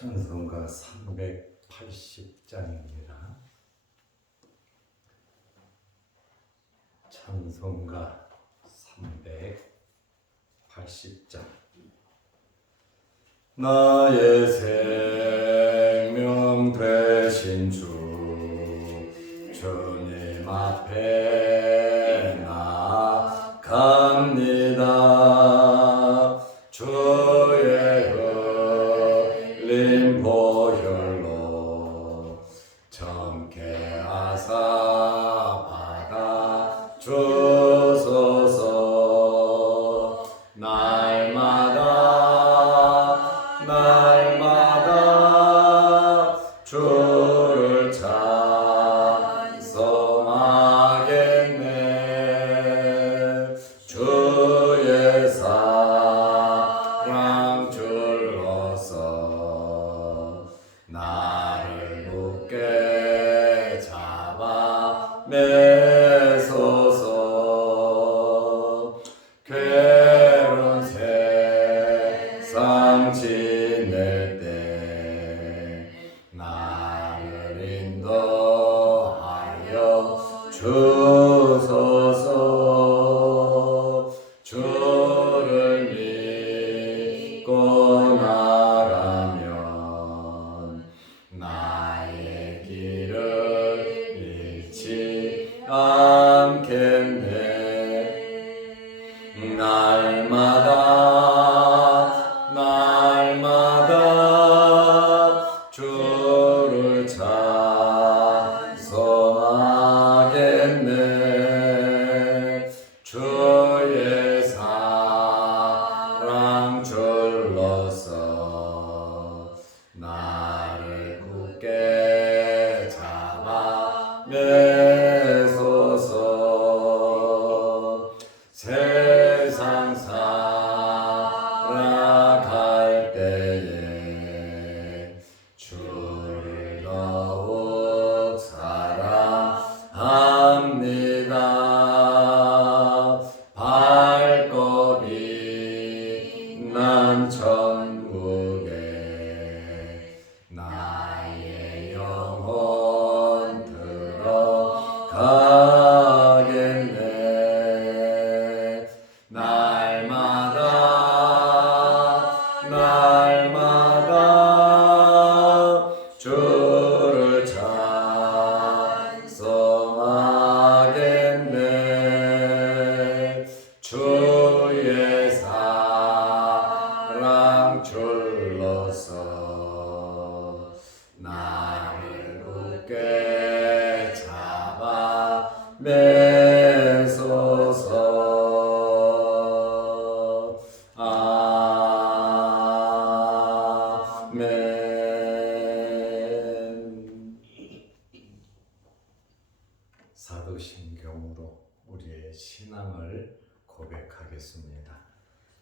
찬송가 380장입니다. 찬송가 380장. 나의 생명 되신 주님 앞에 나아갑니다. 주의 흘린 보혈로 정케 하사 받아 주소서. 날마다 주를 찬송하겠네. 주의 사랑 줄로서 나를 굳게 잡아 매소서. 괴로운 세상 지낼 때 나를 인도하여 주소서. 주를 믿고 나가면 나의 길을 잃지 않겠네. 날마다 주를 찬송하겠네. 주의 사랑 줄로서 나를 굳게 잡아 매소서. 세상 살아갈 때에 주를 더욱 사랑합니다. 밝고 빛난 천국에 나의 영혼 들어가겠네. 날마다 주를 찬송하겠네. 주의 사랑 줄로서 나를 굳게 잡아 매소서. 사도신경으로 우리의 신앙을 고백하겠습니다.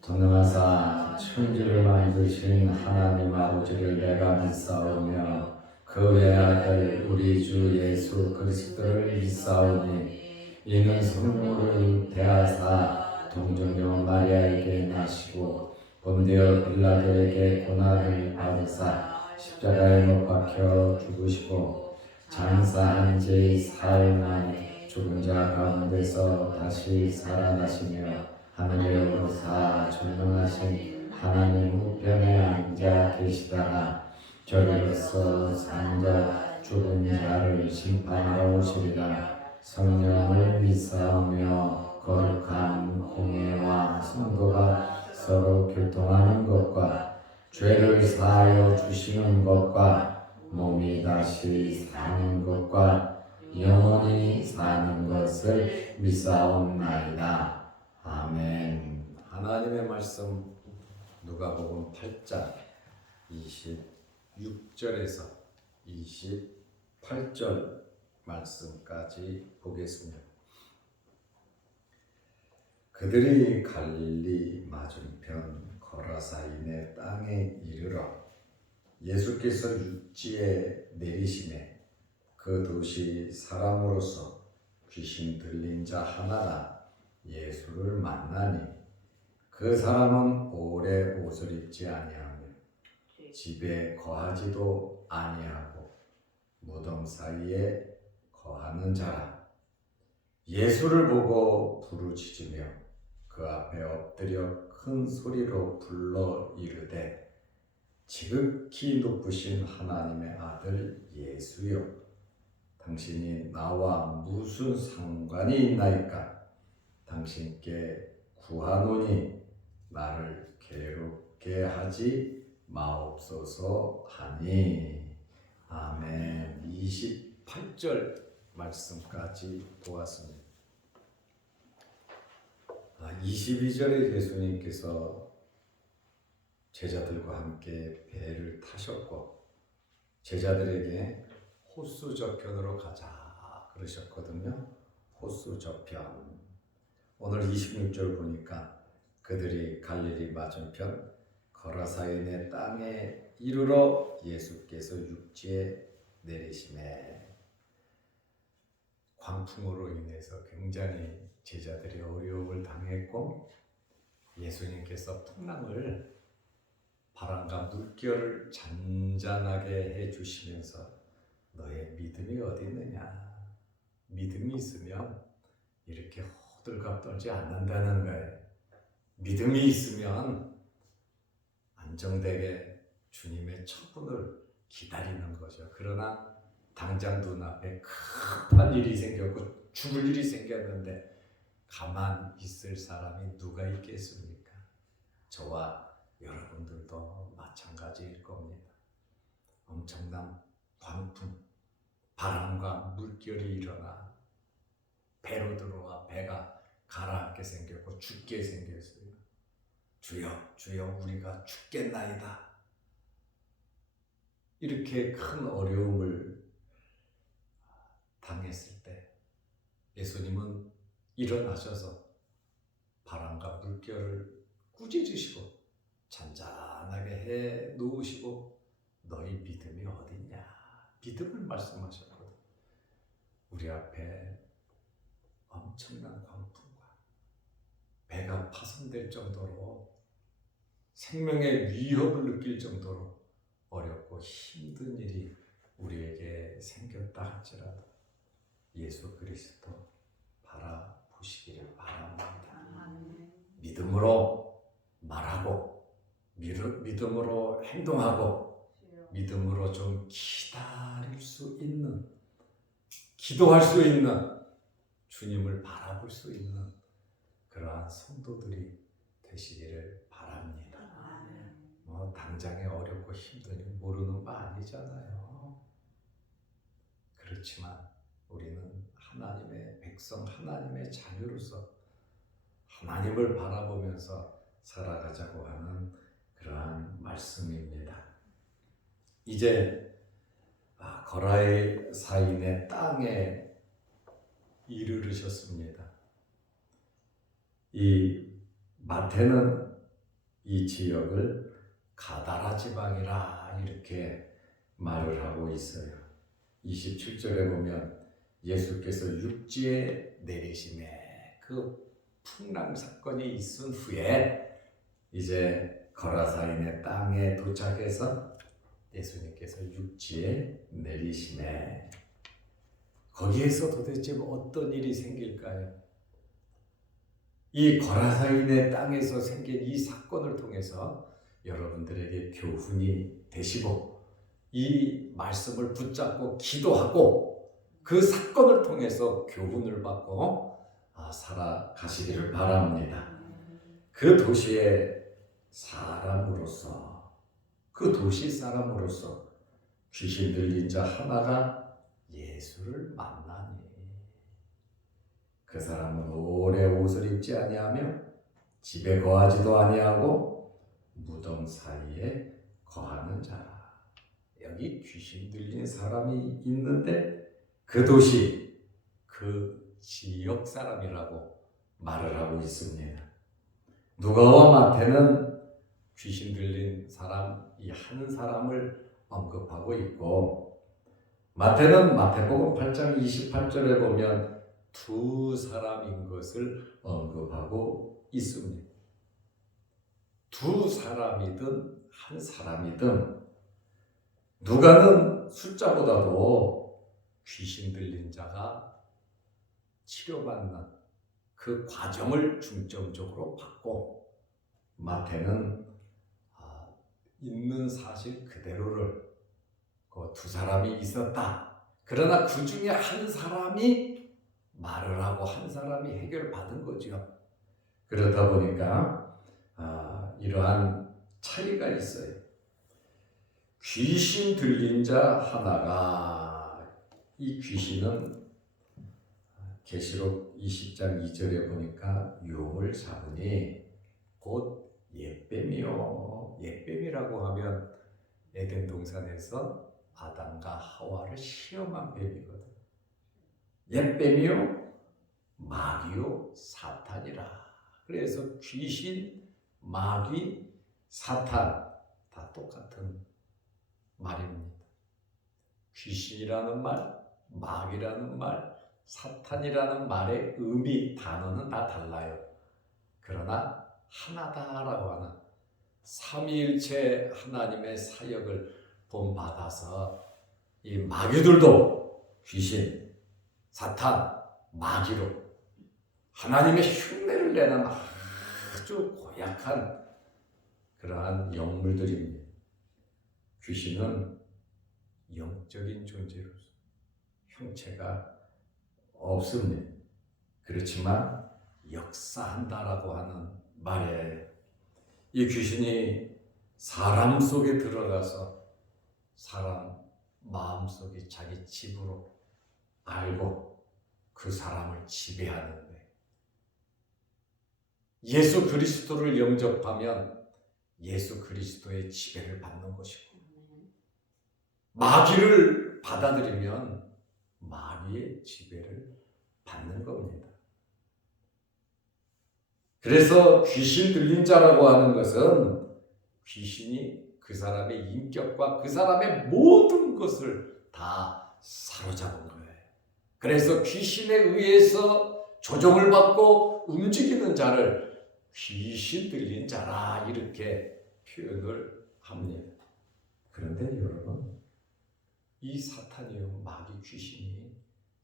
전능하사 천지를 만드신 하나님 아버지를 내가 믿사오며 그 외아들 우리 주 예수 그리스도를 믿사오니 이는 성령으로 대하사 동정녀 마리아에게 나시고 본디오 빌라도에게 고난을 받으사 십자가에 못 박혀 죽으시고 장사한 지 사흘 만에 죽은 자 가운데서 다시 살아나시며 하늘에 오르사 전능하신 하나님 우편에 앉아 계시다가 저리로서 산 자 죽은 자를 심판하러 오시리라. 성령을 믿사오며 거룩한 공예와 성도가 서로 교통하는 것과 죄를 사하여 주시는 것과 몸이 다시 사는 것과 영원히 사는 것을 믿사옵나이다. 아멘. 하나님의 말씀 누가복음 8장 26절에서 28절 말씀까지 보겠습니다. 그들이 갈릴리 맞은편 거라사인의 땅에 이르러 예수께서 육지에 내리시매 그 도시 사람으로서 귀신 들린 자 하나가 예수를 만나니 그 사람은 오래 옷을 입지 아니하며 집에 거하지도 아니하고 무덤 사이에 거하는 자라. 예수를 보고 부르짖으며 그 앞에 엎드려 큰 소리로 불러 이르되 지극히 높으신 하나님의 아들 예수여, 당신이 나와 무슨 상관이 있나이까? 당신께 구하노니 나를 괴롭게 하지 마옵소서 하니. 아멘. 28절 말씀까지 보았습니다. 22절에 예수님께서 제자들과 함께 배를 타셨고 제자들에게 호수 저편으로 가자 그러셨거든요. 호수 저편. 오늘 26절 보니까 그들이 갈릴리 맞은편 거라사인의 땅에 이르러 예수께서 육지에 내리심에, 광풍으로 인해서 굉장히 제자들이 어려움을 당했고 예수님께서 풍랑을, 바람과 물결을 잔잔하게 해주시면서 너의 믿음이 어디 있느냐, 믿음이 있으면 이렇게 호들갑 떨지 않는다는 거예요. 믿음이 있으면 안정되게 주님의 처분을 기다리는 거죠. 그러나 당장 눈앞에 급한 일이 생겼고 죽을 일이 생겼는데 가만 있을 사람이 누가 있겠습니까? 저와 여러분들도 마찬가지일 겁니다. 엄청난 광풍, 바람과 물결이 일어나 배로 들어와 배가 가라앉게 생겼고 죽게 생겼어요. 주여 주여 우리가 죽겠나이다. 이렇게 큰 어려움을 당했을 때 예수님은 일어나셔서 바람과 물결을 꾸짖으시고 잔잔하게 해 놓으시고 너희 믿음이 어딨냐, 믿음을 말씀하셨거든. 우리 앞에 엄청난 광풍과 배가 파손될 정도로 생명의 위협을 느낄 정도로 어렵고 힘든 일이 우리에게 생겼다 할지라도 예수 그리스도 바라보시기를 바랍니다. 믿음으로 말하고 믿음으로 행동하고 믿음으로 좀 기다릴 수 있는, 기도할 수 있는, 주님을 바라볼 수 있는 그러한 성도들이 되시기를 바랍니다. 당장에 어렵고 힘든 일 모르는 거 아니잖아요. 그렇지만 우리는 하나님의 백성, 하나님의 자녀로서 하나님을 바라보면서 살아가자고 하는 그러한 말씀입니다. 이제 거라의 사인의 땅에 이르르셨습니다. 이 마태는 이 지역을 가다라 지방이라 이렇게 말을 하고 있어요. 27절에 보면 예수께서 육지에 내리심에, 그 풍랑 사건이 있은 후에 이제 거라사인의 땅에 도착해서 예수님께서 육지에 내리심에, 거기에서 도대체 어떤 일이 생길까요? 이 거라사인의 땅에서 생긴 이 사건을 통해서 여러분들에게 교훈이 되시고 이 말씀을 붙잡고 기도하고 그 사건을 통해서 교훈을 받고 살아가시기를 바랍니다. 그 도시의 사람으로서, 그 도시 사람으로서 귀신 들린 자 하나가 예수를 만나니 그 사람은 오래 옷을 입지 아니하며 집에 거하지도 아니하고 무덤 사이에 거하는 자라. 여기 귀신 들린 사람이 있는데 그 도시, 그 지역 사람이라고 말을 하고 있습니다. 누가와 마태는 귀신 들린 사람, 이 한 사람을 언급하고 있고, 마태는 마태복음 8장 28절에 보면 두 사람인 것을 언급하고 있습니다. 두 사람이든 한 사람이든 누가는 숫자보다도 귀신 들린 자가 치료받는 그 과정을 중점적으로 봤고, 마태는 있는 사실 그대로를 그 두 사람이 있었다. 그러나 그 중에 한 사람이 말을 하고 한 사람이 해결받은 거죠. 그러다 보니까 이러한 차이가 있어요. 귀신 들린 자 하나가, 이 귀신은 계시록 20장 2절에 보니까 용을 잡으니 곧 옛뱀이요. 옛뱀이라고 하면 에덴 동산에서 아담과 하와를 시험한 뱀이거든. 옛뱀이요, 마귀요, 사탄이라. 그래서 귀신, 마귀, 사탄 다 똑같은 말입니다. 귀신이라는 말, 마귀라는 말, 사탄이라는 말의 의미, 단어는 다 달라요. 그러나 하나다라고 하는 삼위일체 하나님의 사역을 본받아서 이 마귀들도 귀신, 사탄, 마귀로 하나님의 흉내를 내는 아주 고약한 그러한 영물들입니다. 귀신은 영적인 존재로서 형체가 없습니다. 그렇지만 역사한다라고 하는 말이에요. 이 귀신이 사람 속에 들어가서 사람 마음속에 자기 집으로 알고 그 사람을 지배하는 거예요. 예수 그리스도를 영접하면 예수 그리스도의 지배를 받는 것이고, 마귀를 받아들이면 마귀의 지배를 받는 겁니다. 그래서 귀신 들린 자라고 하는 것은 귀신이 그 사람의 인격과 그 사람의 모든 것을 다 사로잡은 거예요. 그래서 귀신에 의해서 조종을 받고 움직이는 자를 귀신 들린 자라 이렇게 표현을 합니다. 그런데 여러분, 이 사탄이요, 마귀 귀신이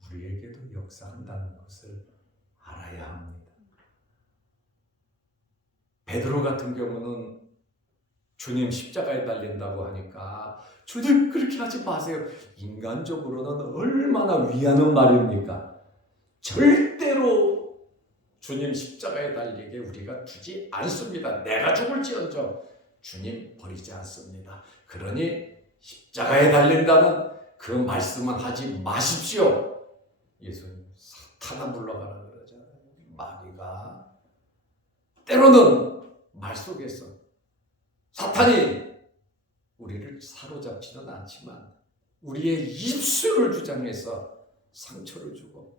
우리에게도 역사한다는 것을 알아야 합니다. 베드로 같은 경우는 주님 십자가에 달린다고 하니까 주님 그렇게 하지 마세요. 인간적으로는 얼마나 위하는 말입니까? 절대로 주님 십자가에 달리게 우리가 두지 않습니다. 내가 죽을지언정 주님 버리지 않습니다. 그러니 십자가에 달린다는 그 말씀은 하지 마십시오. 예수님 사탄아 물러가라 그러잖아요. 마귀가 때로는 말 속에서 사탄이 우리를 사로잡지는 않지만 우리의 입술을 주장해서 상처를 주고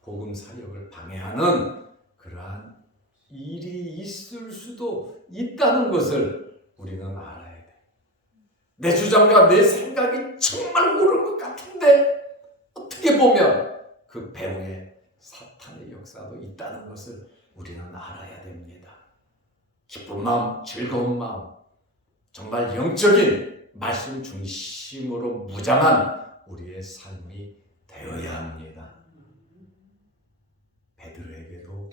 복음 사역을 방해하는 그러한 일이 있을 수도 있다는 것을 우리는 알아야 돼. 내 주장과 내 생각이 정말 옳은 것 같은데 어떻게 보면 그 배후에 사탄의 역사도 있다는 것을 우리는 알아야 됩니다. 기쁜 마음, 즐거운 마음, 정말 영적인 말씀 중심으로 무장한 우리의 삶이 되어야 합니다. 베드로에게도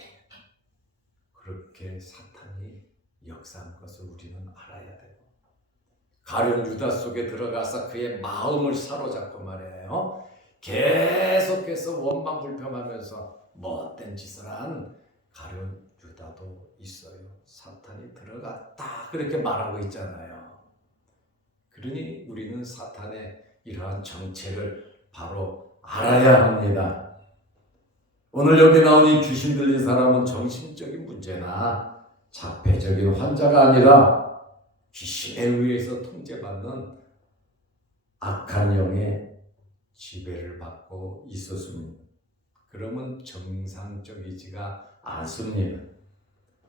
그렇게 사탄이 역사한 것을 우리는 알아야 돼요. 가룟 유다 속에 들어가서 그의 마음을 사로잡고 말이에요. 계속해서 원망 불평하면서 못된 짓을 한 가룟 유다도 있어요. 사탄이 들어갔다 그렇게 말하고 있잖아요. 그러니 우리는 사탄의 이러한 정체를 바로 알아야 합니다. 오늘 여기 나온 이 귀신 들린 사람은 정신적인 문제나 자폐적인 환자가 아니라 귀신에 의해서 통제받는 악한 영의 지배를 받고 있었습니다. 그러면 정상적이지가 않습니다.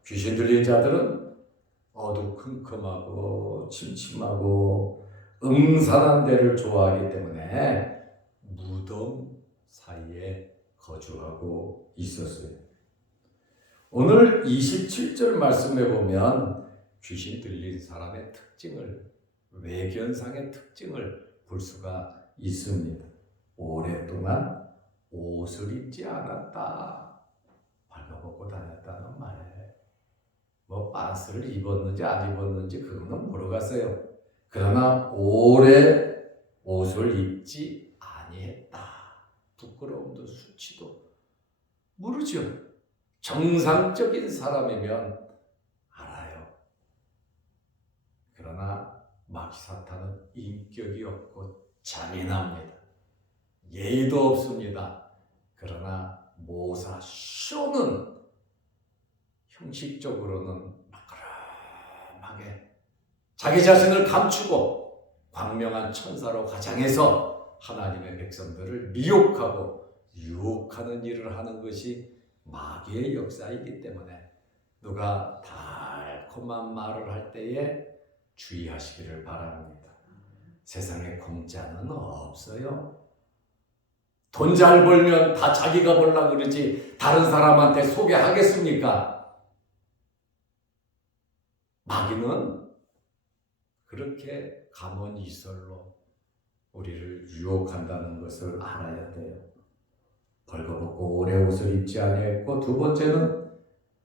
귀신 들린 자들은 어두컴컴하고 침침하고 음산한 데를 좋아하기 때문에 무덤 사이에 거주하고 있었어요. 오늘 27절 말씀에 보면 귀신 들린 사람의 특징을, 외견상의 특징을 볼 수가 있습니다. 오랫동안 옷을 입지 않았다. 벌거벗고 다녔다는 말에 뭐 반스를 입었는지 안 입었는지 그거는 모르겠어요. 그러나 오래 옷을 입지 아니했다. 부끄러움도 수치도 모르죠. 정상적인 사람이면 알아요. 그러나 마귀사탄은 인격이 없고 잔인합니다. 예의도 없습니다. 그러나 모사 쇼는 형식적으로는 막그름하게 자기 자신을 감추고 광명한 천사로 가장해서 하나님의 백성들을 미혹하고 유혹하는 일을 하는 것이 마귀의 역사이기 때문에 누가 달콤한 말을 할 때에 주의하시기를 바랍니다. 세상에 공짜는 없어요. 돈 잘 벌면 다 자기가 벌라 그러지 다른 사람한테 소개하겠습니까? 마귀는 그렇게 가문이설로 우리를 유혹한다는 것을 알아야 돼요. 벌거벗고 오래 옷을 입지 아니했고, 두 번째는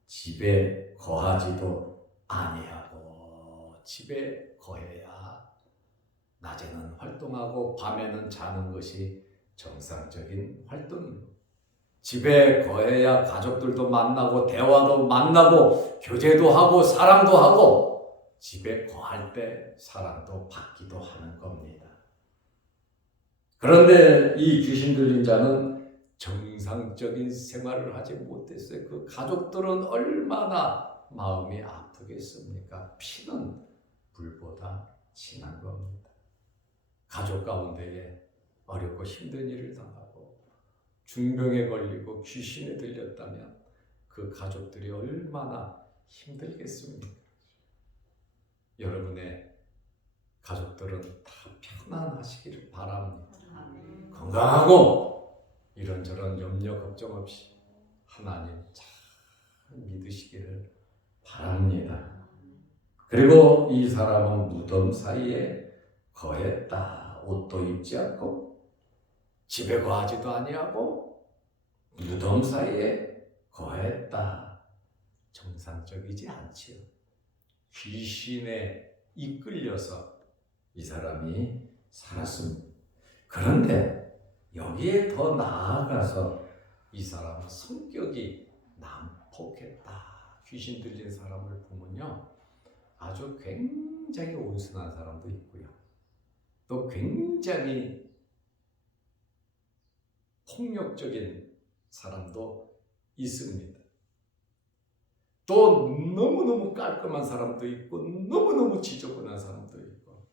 집에 거하지도 아니하고. 집에 거해야 낮에는 활동하고 밤에는 자는 것이 정상적인 활동입니다. 집에 거해야 가족들도 만나고 대화도 만나고 교제도 하고 사랑도 하고 집에 거할 때 사랑도 받기도 하는 겁니다. 그런데 이 귀신 들린 자는 정상적인 생활을 하지 못했어요. 그 가족들은 얼마나 마음이 아프겠습니까? 피는 불보다 진한 겁니다. 가족 가운데에 어렵고 힘든 일을 당하고 중병에 걸리고 귀신에 들렸다면 그 가족들이 얼마나 힘들겠습니까? 여러분의 가족들은 다 편안하시기를 바랍니다. 건강하고 이런저런 염려 걱정 없이 하나님 잘 믿으시기를 바랍니다. 그리고 이 사람은 무덤 사이에 거했다. 옷도 입지 않고 집에 거하지도 아니하고 무덤 사이에 거했다. 정상적이지 않지요. 귀신에 이끌려서 이 사람이 살았습니다. 그런데 여기에 더 나아가서 이 사람은 성격이 난폭했다. 귀신 들린 사람을 보면요, 아주 굉장히 온순한 사람도 있고요, 또 굉장히 폭력적인 사람도 있습니다. 또 너무너무 깔끔한 사람도 있고 너무너무 지저분한 사람도 있고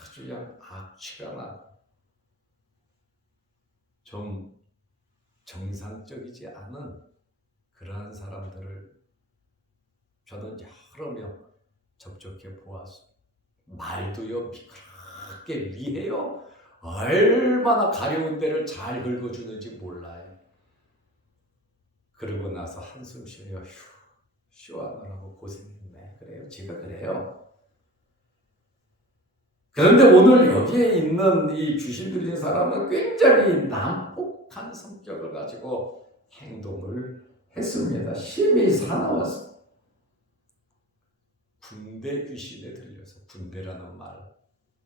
아주 그냥 악취가 나고 좀 정상적이지 않은 그러한 사람들을 저는 여러 명 접촉해 보았습니다. 말도요 미끄럽게 위해요 얼마나 가려운 데를 잘 긁어주는지 몰라요. 그러고 나서 한숨 쉬어요. 휴, 쉬어하느라고 고생했네. 그래요. 제가 그래요. 그런데 오늘 여기에 있는 이 귀신 들린 사람은 굉장히 난폭한 성격을 가지고 행동을 했습니다. 심히 사나웠습니다. 군대 귀신에 들려서, 군대라는 말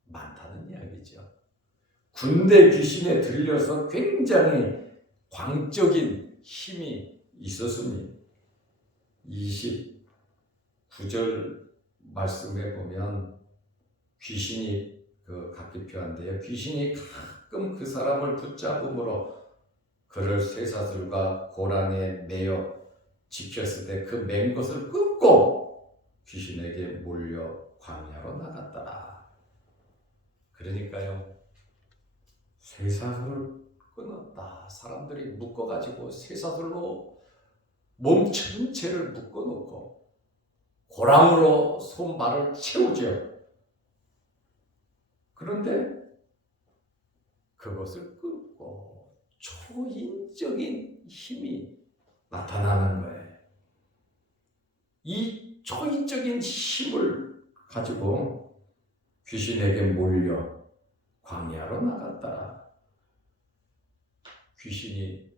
많다는 이야기죠. 군대 귀신에 들려서 굉장히 광적인 힘이 있었습니다. 29절 말씀에 보면 귀신이 각기 표한데요. 귀신이 가끔 그 사람을 붙잡음으로 그를 쇠사슬과 고랑에 매어 지켰을 때 그 맨 것을 끊고 귀신에게 몰려 광야로 나갔더라. 그러니까요, 쇠사슬을 끊었다. 사람들이 묶어가지고 쇠사슬로 몸 전체를 묶어놓고 고랑으로 손발을 채우죠. 그런데 그것을 끊고 초인적인 힘이 나타나는 거예요. 이 초인적인 힘을 가지고 귀신에게 몰려 광야로 나갔다. 귀신이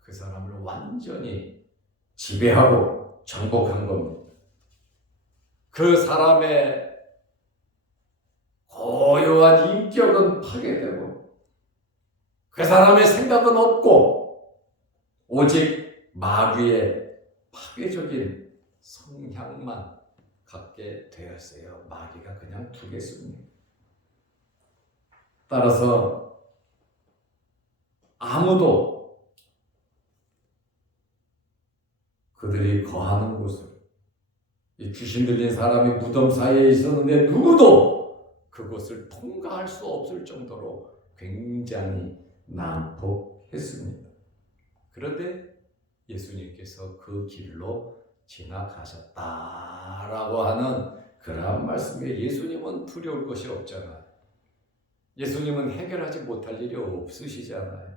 그 사람을 완전히 지배하고 정복한 겁니다. 그 사람의 고요한 인격은 파괴되고 그 사람의 생각은 없고 오직 마귀의 파괴적인 성향만 갖게 되었어요. 마귀가 그냥 두겠습니다. 따라서 아무도 그들이 거하는 곳을, 이 귀신 들린 사람이 무덤 사이에 있었는데 누구도 그곳을 통과할 수 없을 정도로 굉장히 난폭했습니다. 그런데 예수님께서 그 길로 지나가셨다라고 하는 그러한 말씀에 예수님은 두려울 것이 없잖아요. 예수님은 해결하지 못할 일이 없으시잖아요.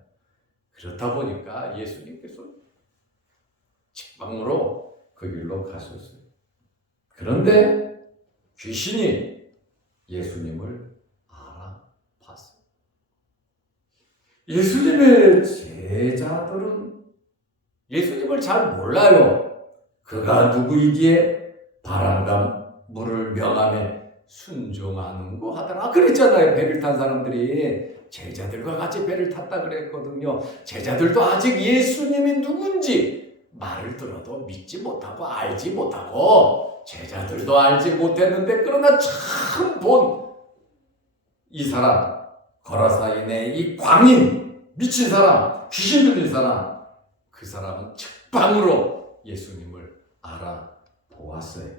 그렇다 보니까 예수님께서 직방으로 그 길로 가셨어요. 그런데 귀신이 예수님을 알아봤어요. 예수님의 제자들은 예수님을 잘 몰라요. 그가 누구이기에 바람과 물을 명함에 순종하는고 하더라. 그랬잖아요. 배를 탄 사람들이 제자들과 같이 배를 탔다 그랬거든요. 제자들도 아직 예수님이 누군지 말을 들어도 믿지 못하고 알지 못하고 제자들도 알지 못했는데 그러나 처음 본 이 사람 거라사인의 이 광인 미친 사람 귀신 들린 사람 그 사람은 직방으로 예수님을 알아보았어요.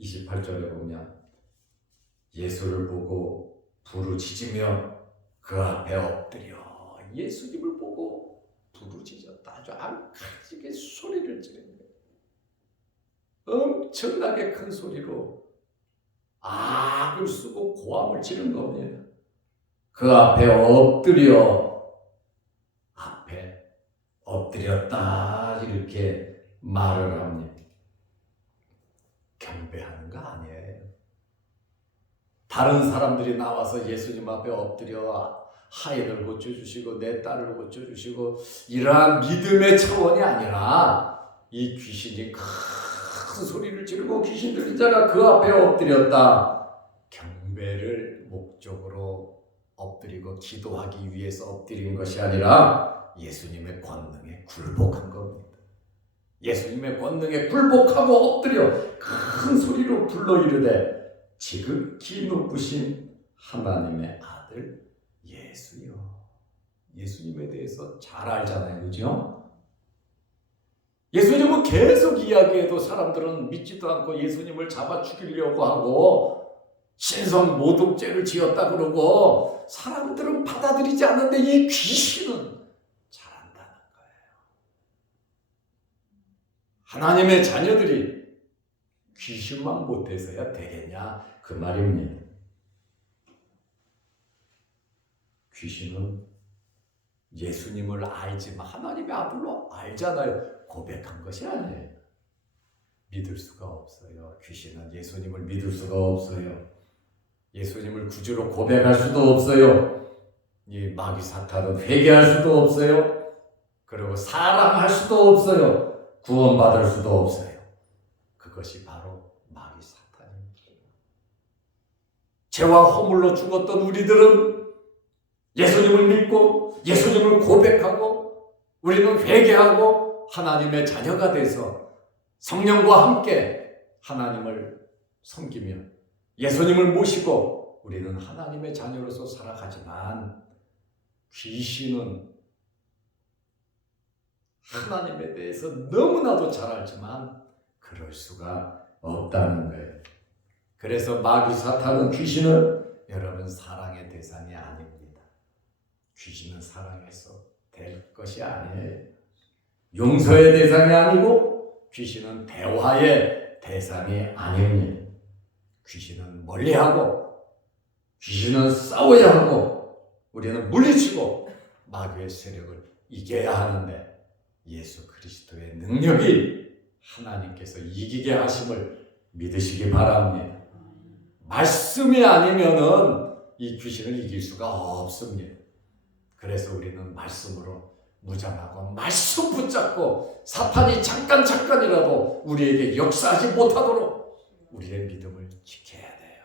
28절에 보면 예수를 보고 부르짖으며 그 앞에 엎드려 예수님을 보고 부르짖었다. 아주 앙칼지게 소리를 지르는 거예요. 엄청나게 큰 소리로 악을 쓰고 고함을 지른 겁니다. 그 앞에 엎드렸다 이렇게 말을 합니다. 경배하는 거 아니에요. 다른 사람들이 나와서 예수님 앞에 엎드려 하인을 고쳐주시고 내 딸을 고쳐주시고 이러한 믿음의 차원이 아니라 이 귀신이 큰 소리를 지르고 귀신 들린 자가 그 앞에 엎드렸다. 경배를 목적으로 엎드리고 기도하기 위해서 엎드린 것이 아니라 예수님의 권능에 굴복한 겁니다. 예수님의 권능에 굴복하고 엎드려 큰 소리로 불러 이르되 지극히 높으신 하나님의 아들 예수여. 예수님에 대해서 잘 알잖아요. 그죠? 예수님은 계속 이야기해도 사람들은 믿지도 않고 예수님을 잡아 죽이려고 하고 신성 모독죄를 지었다 그러고 사람들은 받아들이지 않는데 이 귀신은 잘한다는 거예요. 하나님의 자녀들이 귀신만 못해서야 되겠냐 그 말입니다. 귀신은 예수님을 알지만 하나님의 아들로 알잖아요. 고백한 것이 아니에요. 믿을 수가 없어요. 귀신은 예수님을 믿을 수가 없어요. 예수님을 구주로 고백할 수도 없어요. 이 마귀 사탄은 회개할 수도 없어요. 그리고 사랑할 수도 없어요. 구원받을 수도 없어요. 그것이 바로 마귀 사탄입니다. 죄와 허물로 죽었던 우리들은 예수님을 믿고 예수님을 고백하고 우리는 회개하고 하나님의 자녀가 돼서 성령과 함께 하나님을 섬기며 예수님을 모시고 우리는 하나님의 자녀로서 살아가지만 귀신은 하나님에 대해서 너무나도 잘 알지만 그럴 수가 없다는 거예요. 그래서 마귀 사탄은 귀신은 여러분 사랑의 대상이 아닙니다. 귀신은 사랑해서 될 것이 아니에요. 용서의 대상이 아니고 귀신은 대화의 대상이 아닙니다. 귀신은 멀리하고 귀신은 싸워야 하고 우리는 물리치고 마귀의 세력을 이겨야 하는데 예수 그리스도의 능력이 하나님께서 이기게 하심을 믿으시기 바랍니다. 말씀이 아니면은 이 귀신을 이길 수가 없습니다. 그래서 우리는 말씀으로 무장하고 말씀 붙잡고 사탄이 잠깐이라도 우리에게 역사하지 못하도록 우리의 믿음을 지켜야 돼요.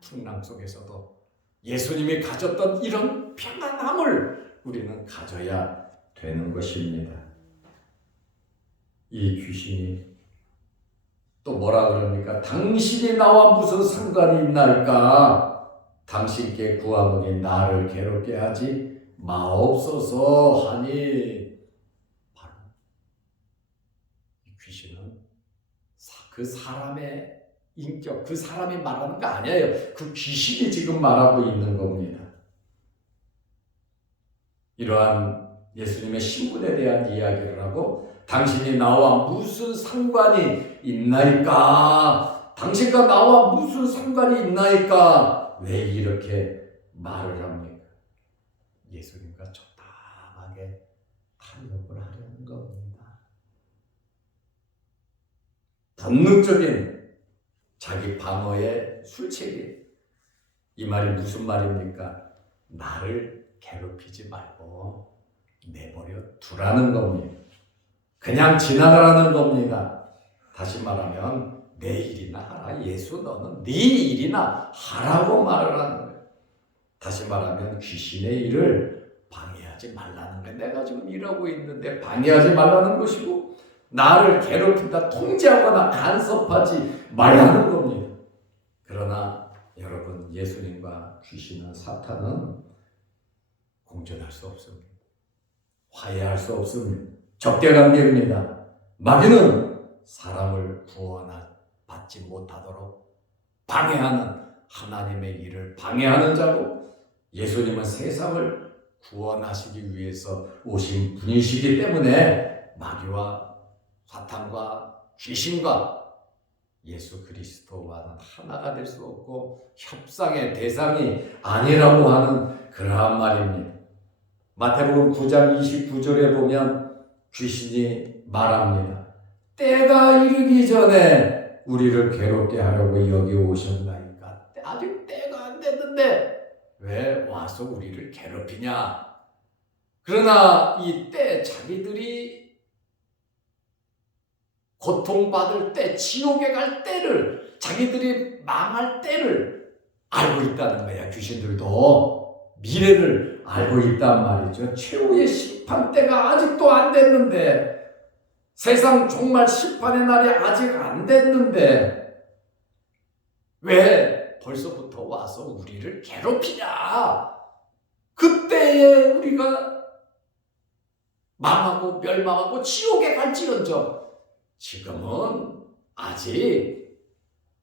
풍랑 속에서도 예수님이 가졌던 이런 평안함을 우리는 가져야 되는 것입니다. 이 귀신이 또 뭐라 그럽니까? 당신이 나와 무슨 상관이 있나이까? 당신께 구하노니 나를 괴롭게 하지 마옵소서 하니, 바로 이 귀신은 그 사람의 인격, 그 사람이 말하는 거 아니에요. 그 귀신이 지금 말하고 있는 겁니다. 이러한 예수님의 신분에 대한 이야기를 하고, 당신이 나와 무슨 상관이 있나이까? 당신과 나와 무슨 상관이 있나이까? 왜 이렇게 말을 합니까? 예수님과 적당하게 타협을 하려는 겁니다. 본능적인 자기 방어의 술책이, 이 말이 무슨 말입니까? 나를 괴롭히지 말고 내버려 두라는 겁니다. 그냥 지나가라는 겁니다. 다시 말하면 내 일이나 하라. 예수 너는 네 일이나 하라고 말을 하는 거예요. 다시 말하면 귀신의 일을 방해하지 말라는 거예요. 내가 지금 일하고 있는데 방해하지 말라는 것이고, 나를 괴롭힌다, 통제하거나 간섭하지 말라는 겁니다. 그러나 여러분, 예수님과 귀신은, 사탄은 공존할 수 없습니다. 화해할 수 없습니다. 적대관계입니다. 마귀는 사람을 구원받지 못하도록 방해하는, 하나님의 일을 방해하는 자고, 예수님은 세상을 구원하시기 위해서 오신 분이시기 때문에 마귀와 사탄과 귀신과 예수 그리스도와는 하나가 될 수 없고 협상의 대상이 아니라고 하는 그러한 말입니다. 마태복음 9장 29절에 보면 귀신이 말합니다. 때가 이르기 전에 우리를 괴롭게 하려고 여기 오셨나이까? 아직 때가 안 됐는데 왜 와서 우리를 괴롭히냐? 그러나 이 때, 자기들이 고통받을 때, 지옥에 갈 때를, 자기들이 망할 때를 알고 있다는 거야. 귀신들도 미래를 알고 있단 말이죠. 최후의 심판 때가 아직도 안 됐는데, 세상 종말 심판의 날이 아직 안 됐는데 왜 벌써부터 와서 우리를 괴롭히냐? 그때에 우리가 망하고 멸망하고 지옥에 갈지언정 지금은 아직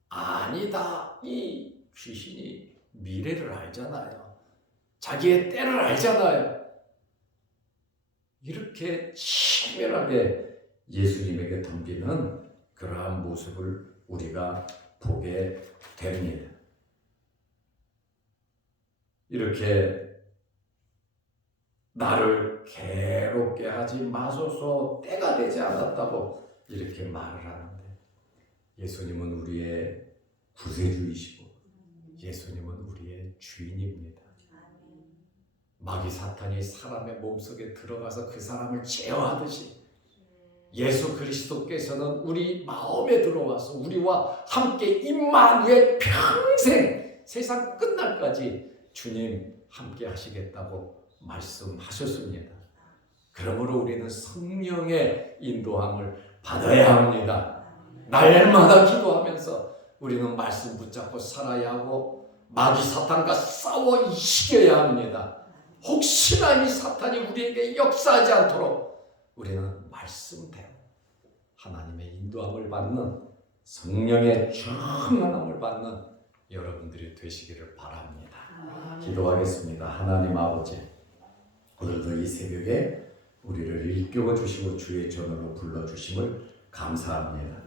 아니다. 이 귀신이 미래를 알잖아요. 자기의 때를 알잖아요. 이렇게 치밀하게 예수님에게 덤비는 그러한 모습을 우리가 보게 됩니다. 이렇게 나를 괴롭게 하지 마소서, 때가 되지 않았다고 이렇게 말을 하는데, 예수님은 우리의 구세주이시고 예수님은 우리의 주인입니다. 마귀 사탄이 사람의 몸속에 들어가서 그 사람을 제어하듯이 예수 그리스도께서는 우리 마음에 들어와서 우리와 함께 임마누엘, 평생 세상 끝날까지 주님 함께 하시겠다고 말씀하셨습니다. 그러므로 우리는 성령의 인도함을 받아야 합니다. 날마다 기도하면서 우리는 말씀 붙잡고 살아야 하고, 마귀 사탄과 싸워 이겨야 합니다. 혹시나 이 사탄이 우리에게 역사하지 않도록 우리는 말씀대로 하나님의 인도함을 받는, 성령의 충만함을 받는 여러분들이 되시기를 바랍니다. 기도하겠습니다. 하나님 아버지, 오늘도 이 새벽에 우리를 일깨워 주시고 주의 전으로 불러주심을 감사합니다.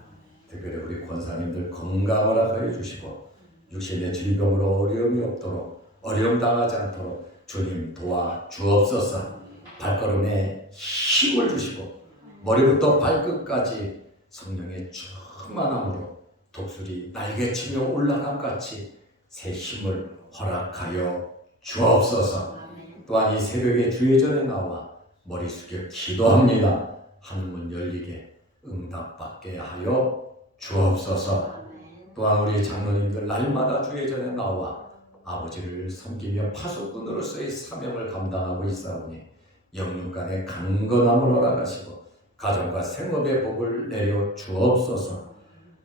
특별히 우리 권사님들 건강을 허락하여 주시고 육신의 질병으로 어려움이 없도록, 어려움 당하지 않도록 주님 도와 주옵소서. 발걸음에 힘을 주시고 머리부터 발끝까지 성령의 충만함으로 독수리 날개치며 올라감같이 새 힘을 허락하여 주옵소서. 또한 이 새벽에 주의 전에 나와 머리 숙여 기도합니다. 하늘문 열리게 응답받게 하여 주옵소서. 또한 우리 장로님들 날마다 주의 전에 나와 아버지를 섬기며 파수꾼으로서의 사명을 감당하고 있사오니 영육간의 강건함을 허락하시고 가정과 생업의 복을 내려 주옵소서.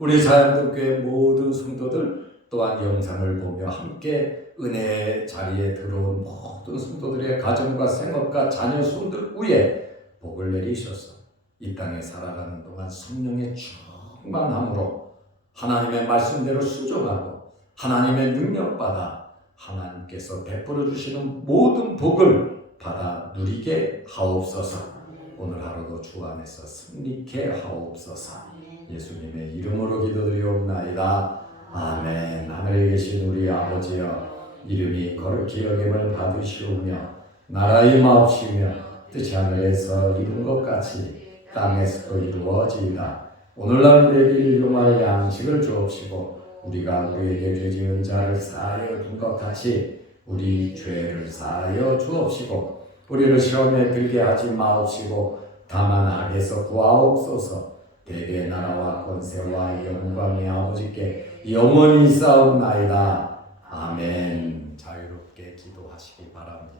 우리 자연동교회 모든 성도들 또한 영상을 보며 함께 은혜의 자리에 들어온 모든 성도들의 가정과 생업과 자녀 손들 위에 복을 내리셔서 이 땅에 살아가는 동안 성령의 충만함으로 하나님의 말씀대로 순종하고 하나님의 능력받아 하나님께서 베풀어 주시는 모든 복을 받아 누리게 하옵소서. 오늘 하루도 주 안에서 승리케 하옵소서. 예수님의 이름으로 기도드리옵나이다. 아멘. 하늘에 계신 우리 아버지여, 이름이 거룩히 여김을 받으시오며 나라의 마옵시며 뜻이 하늘에서 이룬 것 같이 땅에서도 이루어지이다. 오늘날 우리에게 일용할 양식을 주옵시고 우리가 우리에게 죄 지은 자를 사하여 준 것 같이 우리 죄를 사하여 주옵시고 우리를 시험에 들게 하지 마옵시고 다만 악에서 구하옵소서. 대개 나라와 권세와 영광이 아버지께 영원히 있사옵나이다. 아멘. 자유롭게 기도하시기 바랍니다.